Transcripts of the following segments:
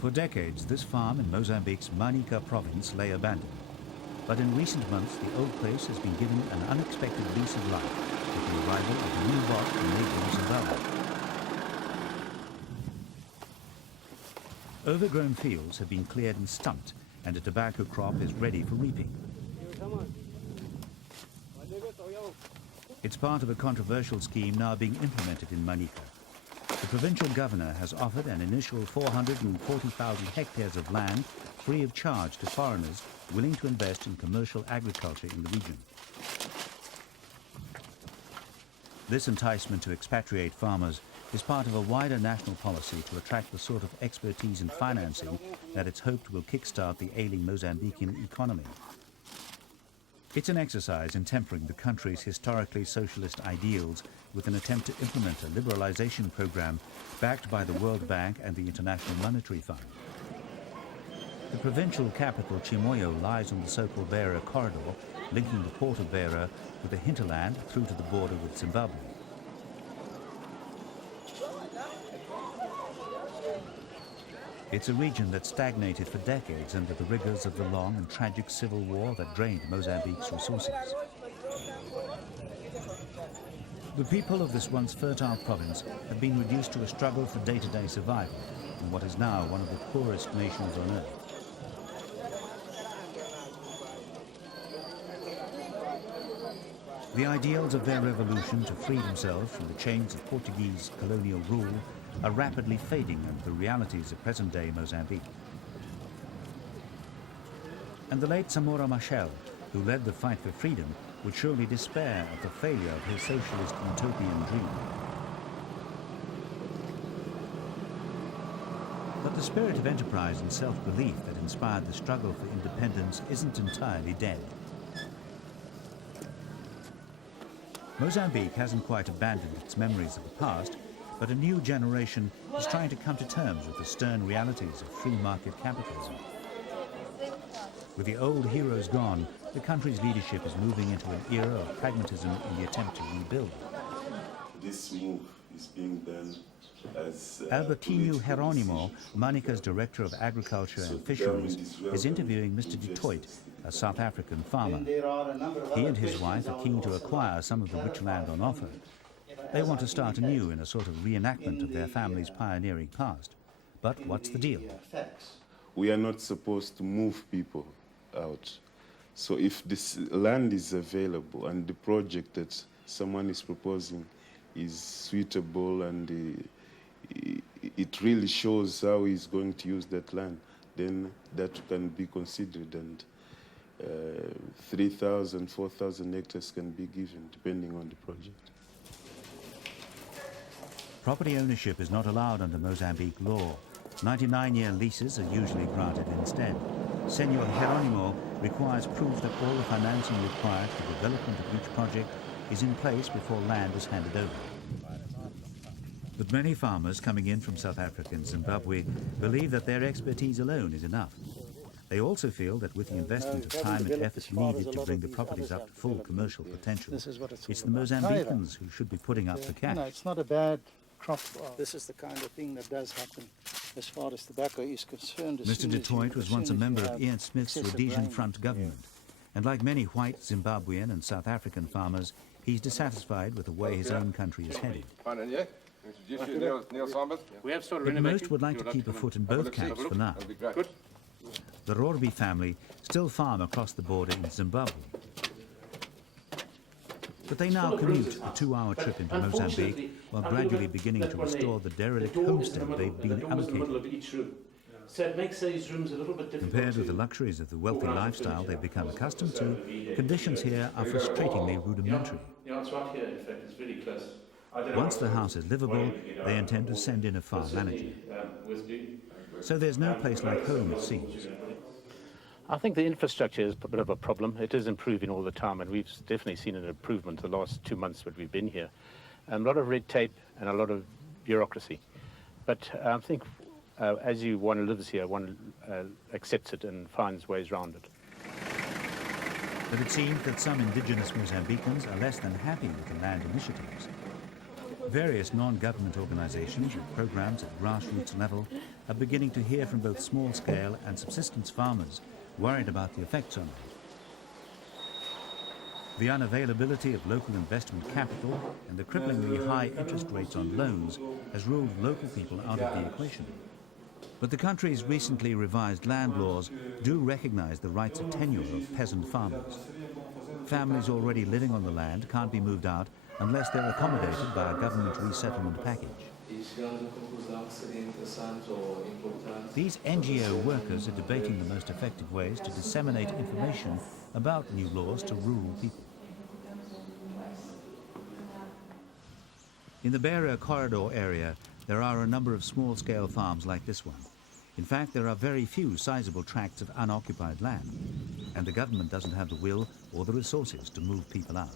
For decades, this farm in Mozambique's Manica province lay abandoned. But in recent months, the old place has been given an unexpected lease of life with the arrival of a new boss from neighboring Zimbabwe. Overgrown fields have been cleared and stumped, and a tobacco crop is ready for reaping. It's part of a controversial scheme now being implemented in Manica. The provincial governor has offered an initial 440,000 hectares of land free of charge to foreigners willing to invest in commercial agriculture in the region. This enticement to expatriate farmers is part of a wider national policy to attract the sort of expertise and financing that it's hoped will kickstart the ailing Mozambican economy. It's an exercise in tempering the country's historically socialist ideals with an attempt to implement a liberalization program backed by the World Bank and the International Monetary Fund. The provincial capital, Chimoio, lies on the so-called Beira corridor, linking the port of Beira with the hinterland through to the border with Zimbabwe. It's a region that stagnated for decades under the rigors of the long and tragic civil war that drained Mozambique's resources. The people of this once fertile province have been reduced to a struggle for day-to-day survival in what is now one of the poorest nations on earth. The ideals of their revolution to free themselves from the chains of Portuguese colonial rule are rapidly fading under the realities of present-day Mozambique. And the late Samora Machel, who led the fight for freedom, would surely despair at the failure of his socialist utopian dream. But the spirit of enterprise and self-belief that inspired the struggle for independence isn't entirely dead. Mozambique hasn't quite abandoned its memories of the past, but a new generation is trying to come to terms with the stern realities of free market capitalism. With the old heroes gone, the country's leadership is moving into an era of pragmatism in the attempt to rebuild. This move is being done as Albertinho Jeronimo, Manica's Director of Agriculture and Fisheries, is interviewing Mr. Detroit, a South African farmer. He and his wife are keen to acquire some of the rich land on offer. They want to start anew in a sort of reenactment of their family's pioneering past. But what's the deal? We are not supposed to move people out. So if this land is available and the project that someone is proposing is suitable and it really shows how he's going to use that land, then that can be considered, and 3,000, 4,000 hectares can be given depending on the project. Property ownership is not allowed under Mozambique law. 99-year leases are usually granted instead. Senor Jeronimo requires proof that all the financing required for the development of each project is in place before land is handed over. But many farmers coming in from South Africa and Zimbabwe believe that their expertise alone is enough. They also feel that with the investment of time and effort needed to bring the properties up to full commercial potential, it's the Mozambicans who should be putting up the cash. No, it's not a bad crop. This is the kind of thing that does happen as far as tobacco is concerned. Mr. Detroit was once a member of Ian Smith's Rhodesian Front government, and like many white Zimbabwean and South African farmers, he's dissatisfied with the way his own country is headed. But most would like to keep a foot in both camps for now. The Rorby family still farm across the border in Zimbabwe. But they now commute a 2-hour trip into Mozambique while gradually beginning to restore the derelict homestead they've been allocated. So it makes these rooms a little bit difficult. Compared with the luxuries of the wealthy lifestyle they've become accustomed to, conditions here are frustratingly rudimentary. Yeah, it's right here, in fact, it's really close. Once the house is livable, they intend to send in a farm manager. So there's no place like home, it seems. I think the infrastructure is a bit of a problem. It is improving all the time, and we've definitely seen an improvement the last 2 months that we've been here. A lot of red tape and a lot of bureaucracy. But I think as one lives here, one accepts it and finds ways around it. But it seems that some indigenous Mozambicans are less than happy with the land initiatives. Various non-government organizations with programs at grassroots level are beginning to hear from both small-scale and subsistence farmers worried about the effects on them. The unavailability of local investment capital and the cripplingly high interest rates on loans has ruled local people out of the equation. But the country's recently revised land laws do recognize the rights of tenure of peasant farmers. Families already living on the land can't be moved out unless they're accommodated by a government resettlement package. These NGO workers are debating the most effective ways to disseminate information about new laws to rural people. In the Beira corridor area, there are a number of small-scale farms like this one. In fact, there are very few sizable tracts of unoccupied land, and the government doesn't have the will or the resources to move people out.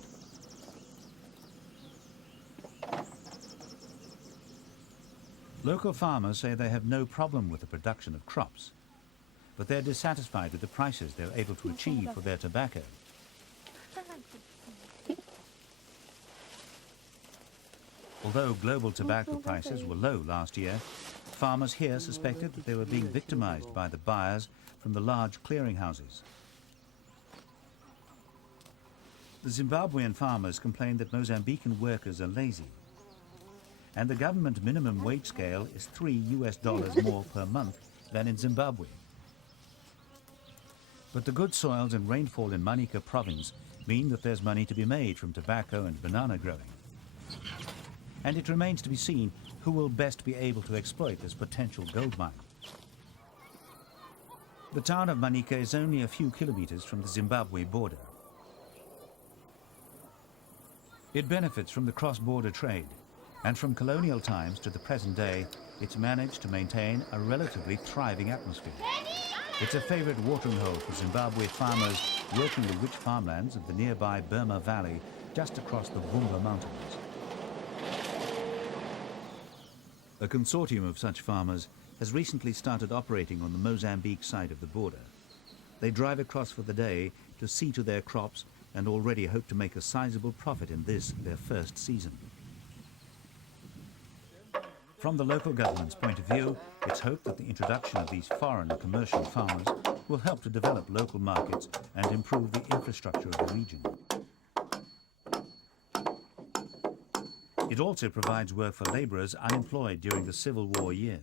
Local farmers say they have no problem with the production of crops, but they're dissatisfied with the prices they're able to achieve for their tobacco. Although global tobacco prices were low last year, farmers here suspected that they were being victimized by the buyers from the large clearinghouses. The Zimbabwean farmers complain that Mozambican workers are lazy, and the government minimum wage scale is $3 more per month than in Zimbabwe. But the good soils and rainfall in Manica province mean that there's money to be made from tobacco and banana growing. And it remains to be seen who will best be able to exploit this potential gold mine. The town of Manica is only a few kilometers from the Zimbabwe border. It benefits from the cross-border trade, and from colonial times to the present day, it's managed to maintain a relatively thriving atmosphere. It's a favorite watering hole for Zimbabwe farmers working the rich farmlands of the nearby Burma Valley just across the Vumba Mountains. A consortium of such farmers has recently started operating on the Mozambique side of the border. They drive across for the day to see to their crops and already hope to make a sizable profit in this, their first season. From the local government's point of view, it's hoped that the introduction of these foreign commercial farmers will help to develop local markets and improve the infrastructure of the region. It also provides work for labourers unemployed during the Civil War years.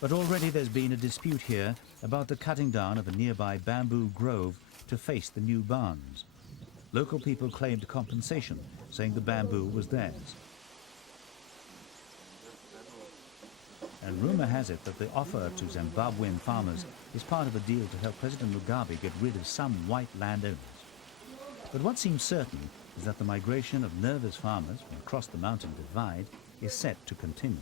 But already there's been a dispute here about the cutting down of a nearby bamboo grove to face the new barns. Local people claimed compensation, saying the bamboo was theirs. And rumour has it that the offer to Zimbabwean farmers is part of a deal to help President Mugabe get rid of some white landowners. But what seems certain is that the migration of nervous farmers from across the mountain divide is set to continue.